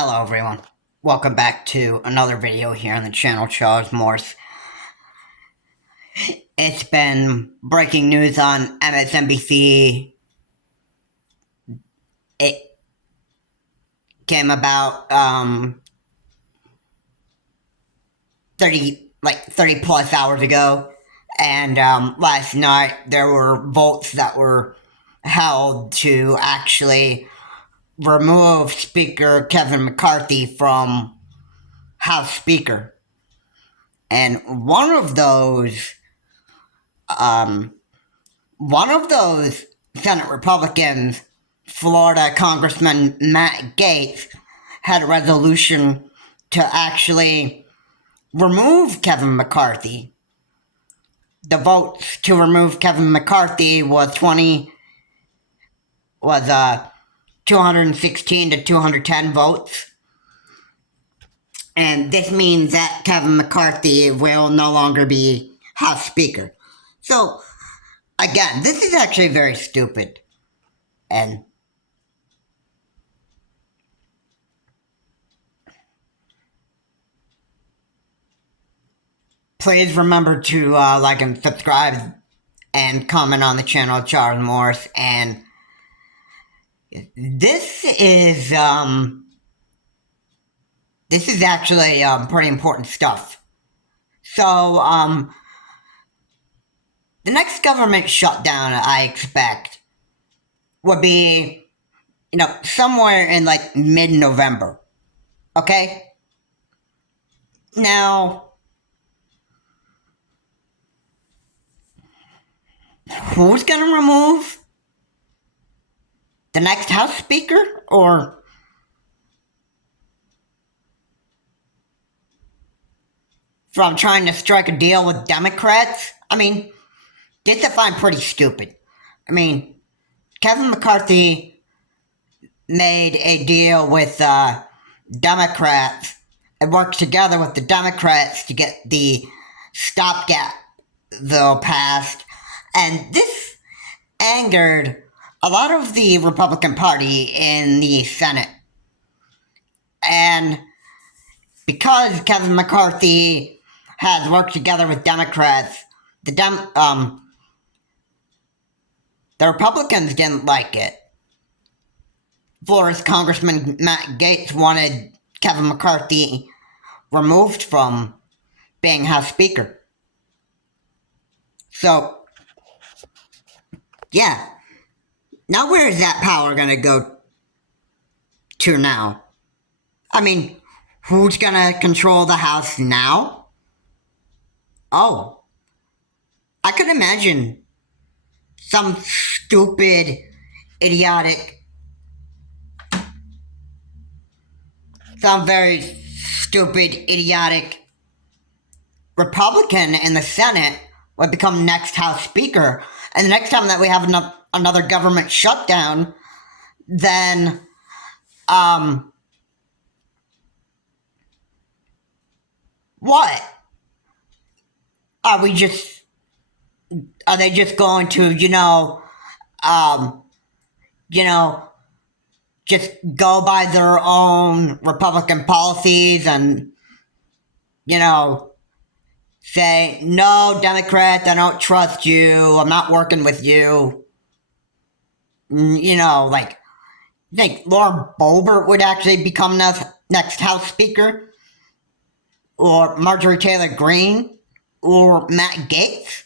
Hello everyone, welcome back to another video here on the channel Charles Morse. It's been breaking news on MSNBC. It came about 30 plus hours ago, and last night there were votes that were held to actually remove Speaker Kevin McCarthy from House Speaker. And one of those Senate Republicans, Florida Congressman Matt Gaetz, had a resolution to actually remove Kevin McCarthy. The votes to remove Kevin McCarthy was 216 to 210 votes. And this means that Kevin McCarthy will no longer be House Speaker. So, again, this is actually very stupid. And please remember to like and subscribe and comment on the channel Charles Morse. And this is actually pretty important stuff. So, the next government shutdown I expect would be, somewhere in like mid-November. Okay? Now, who's gonna remove the next House Speaker? Or from trying to strike a deal with Democrats? I mean, this I find pretty stupid. I mean, Kevin McCarthy made a deal with Democrats and worked together with the Democrats to get the stopgap bill passed. And this angered a lot of the Republican Party in the Senate. And because Kevin McCarthy has worked together with Democrats, the Republicans didn't like it. Florida's Congressman Matt Gaetz wanted Kevin McCarthy removed from being House Speaker. So, yeah. Now where is that power going to go to now? I mean, who's going to control the House now? Oh, I could imagine some stupid, idiotic, Republican in the Senate would become next House Speaker. And the next time that we have another government shutdown, then, what? Are they just going to, just go by their own Republican policies and, say, no, Democrats, I don't trust you, I'm not working with you. I think Laura Boebert would actually become next House Speaker? Or Marjorie Taylor Greene? Or Matt Gaetz?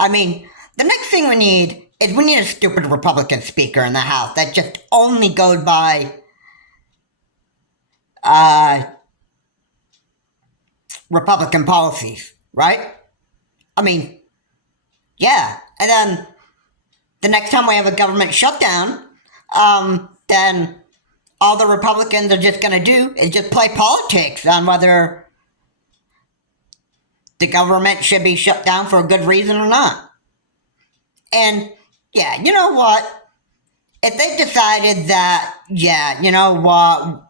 I mean, the next thing we need is a stupid Republican speaker in the House that just only goes by Republican policies, right? I mean, yeah. And then the next time we have a government shutdown, then all the Republicans are just going to do is just play politics on whether the government should be shut down for a good reason or not. And, yeah, you know what? If they decided that, yeah, you know what?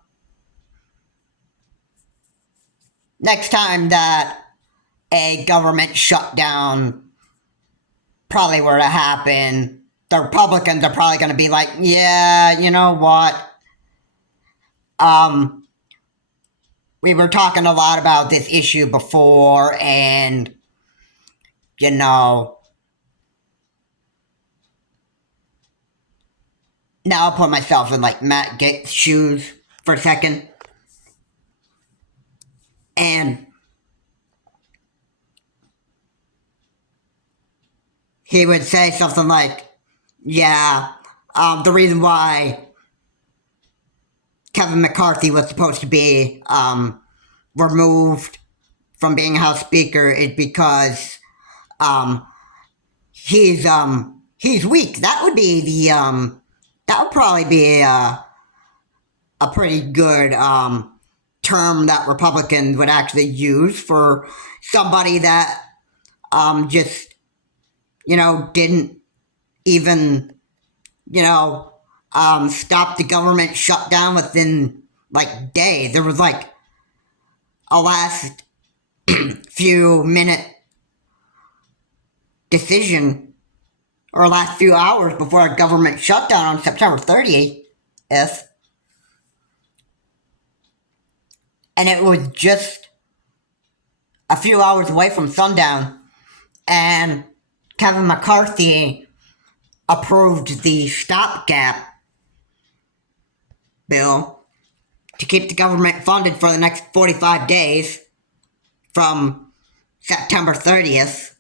Next time that a government shutdown probably were to happen, the Republicans are probably going to be like, yeah, you know what? Um, we were talking a lot about this issue before, and, you know, now I'll put myself in, like, Matt Gaetz' shoes for a second. And he would say something like, yeah, the reason why Kevin McCarthy was supposed to be removed from being House Speaker is because he's weak. That would be that would probably be a pretty good term that Republicans would actually use for somebody that just, didn't even, stop the government shutdown within, like, days. There was, like, a last few minute decision, or last few hours before a government shutdown on September 30th. And it was just a few hours away from sundown. And Kevin McCarthy approved the stopgap bill to keep the government funded for the next 45 days from September 30th.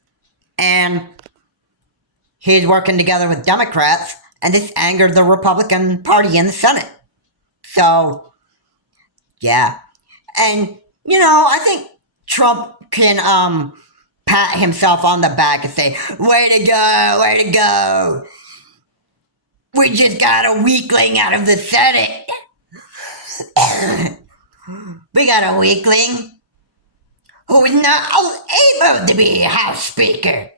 And he's working together with Democrats, and this angered the Republican Party in the Senate. So, yeah. And, I think Trump can pat himself on the back and say, way to go, way to go. We just got a weakling out of the Senate. We got a weakling who is not able to be House Speaker.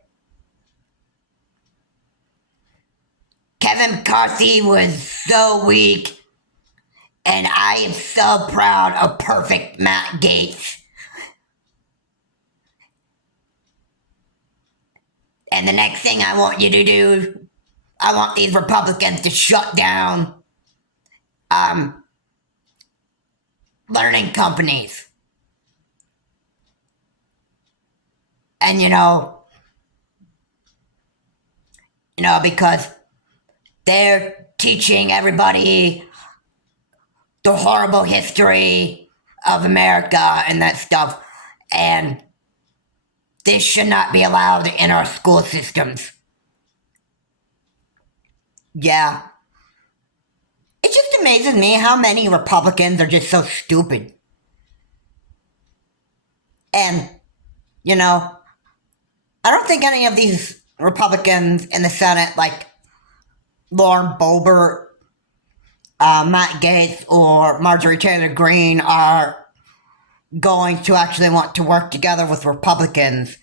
Kevin McCarthy was so weak, and I am so proud of perfect Matt Gaetz. And the next thing I want you to do, I want these Republicans to shut down learning companies. And because they're teaching everybody the horrible history of America and that stuff. And this should not be allowed in our school systems. Yeah. It just amazes me how many Republicans are just so stupid. And, I don't think any of these Republicans in the Senate, like Lauren Boebert, Matt Gaetz, or Marjorie Taylor Greene, are going to actually want to work together with Republicans.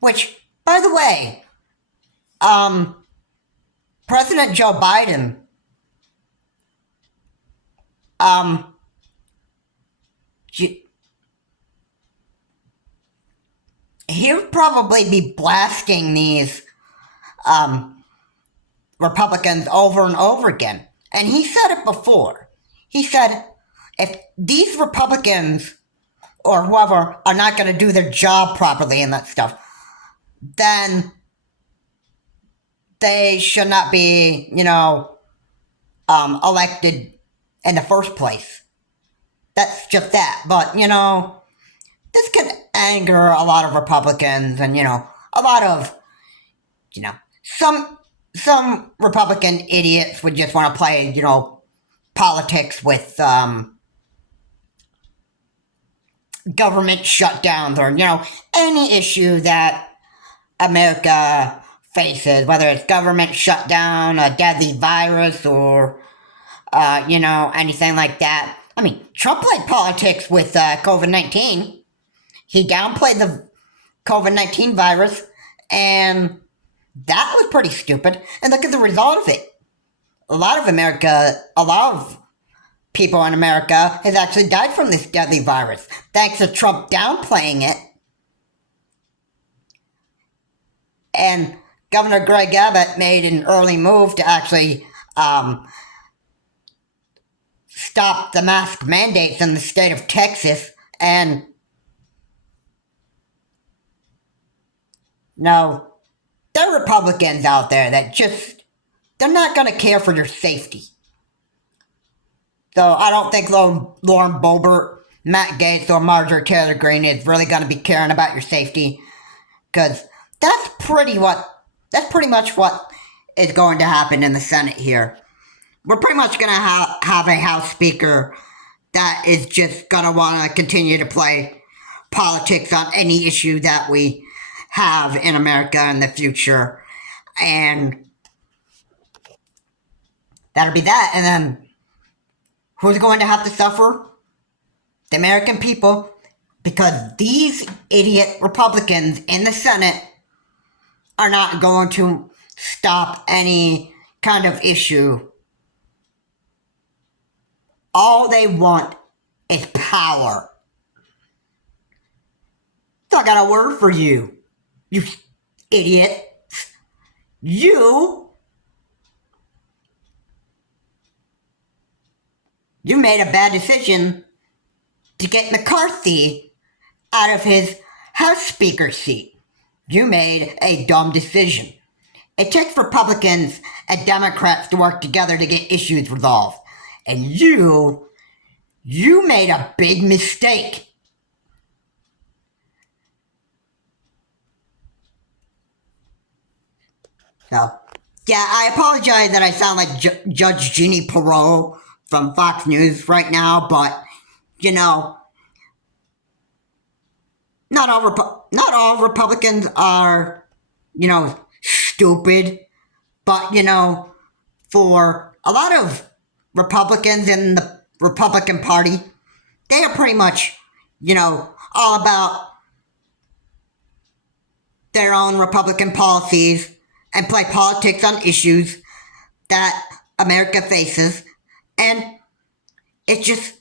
Which, by the way, President Joe Biden, he'll probably be blasting these Republicans over and over again. And he said it before. He said, if these Republicans or whoever are not going to do their job properly and that stuff, then they should not be, elected in the first place. That's just that. But, this could anger a lot of Republicans and, a lot of, some Republican idiots would just want to play, politics with government shutdowns or, any issue that America faces, whether it's government shutdown, a deadly virus, or, anything like that. I mean, Trump played politics with COVID-19. He downplayed the COVID-19 virus, and that was pretty stupid. And look at the result of it. A lot of people in America has actually died from this deadly virus, thanks to Trump downplaying it. And Governor Greg Abbott made an early move to actually stop the mask mandates in the state of Texas, and no, there are Republicans out there that they're not going to care for your safety. So I don't think Lauren Boebert, Matt Gaetz, or Marjorie Taylor Greene is really going to be caring about your safety, because that's pretty much what is going to happen in the Senate here. We're pretty much going to have a House Speaker that is just going to want to continue to play politics on any issue that we have in America in the future. And that'll be that. And then who's going to have to suffer? The American people. Because these idiot Republicans in the Senate are not going to stop any kind of issue. All they want is power. So I got a word for you, you idiot. You made a bad decision to get McCarthy out of his House Speaker seat. You made a dumb decision. It takes Republicans and Democrats to work together to get issues resolved. And you made a big mistake. So, yeah, I apologize that I sound like Judge Jeannie Perot from Fox News right now, but, you know, not all Republicans are, you know, stupid, but, you know, for a lot of Republicans in the Republican Party, they are pretty much, you know, all about their own Republican policies and play politics on issues that America faces, and it just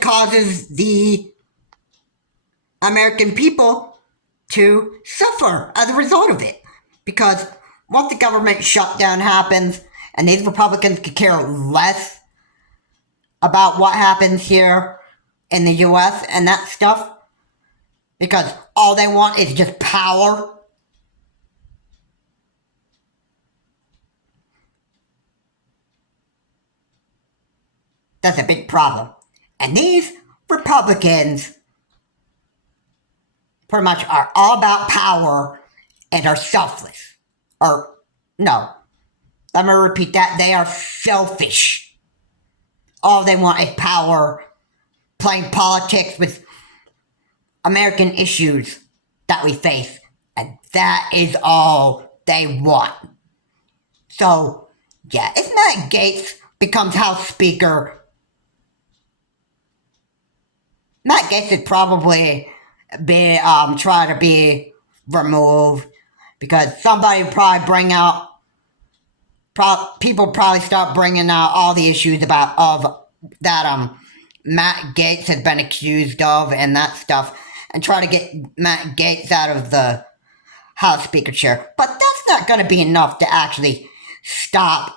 causes the American people to suffer as a result of it. Because once the government shutdown happens, and these Republicans could care less about what happens here in the U.S. and that stuff, because all they want is just power. That's a big problem. And these Republicans pretty much are all about power and are selfless. Or, no, let me repeat that. They are selfish. All they want is power, playing politics with American issues that we face. And that is all they want. So, yeah, if Matt Gaetz becomes House Speaker, Matt Gaetz would probably be try to be removed, because somebody would probably bring out, people probably start bringing out all the issues that Matt Gaetz has been accused of and that stuff, and try to get Matt Gaetz out of the House Speaker chair. But that's not going to be enough to actually stop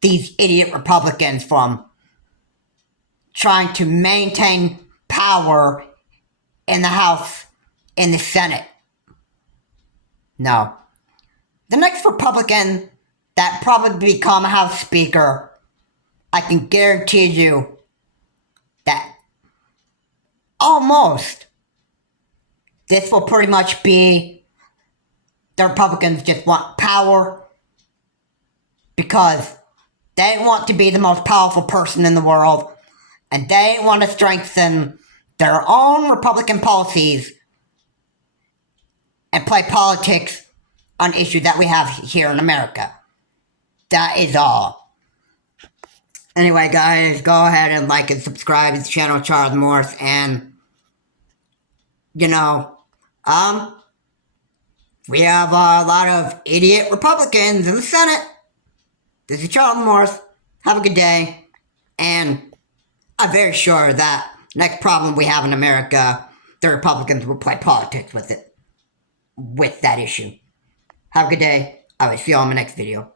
these idiot Republicans from trying to maintain power in the House, in the Senate. No. The next Republican that probably become House Speaker, I can guarantee you that almost this will pretty much be the Republicans just want power because they want to be the most powerful person in the world, and they want to strengthen their own Republican policies and play politics on issues that we have here in America. That is all. Anyway, guys, go ahead and like and subscribe to the channel, Charles Morse, and, you know, we have a lot of idiot Republicans in the Senate. This is Charles Morse. Have a good day, and I'm very sure that next problem we have in America, the Republicans will play politics with it, with that issue. Have a good day. I will see you on my next video.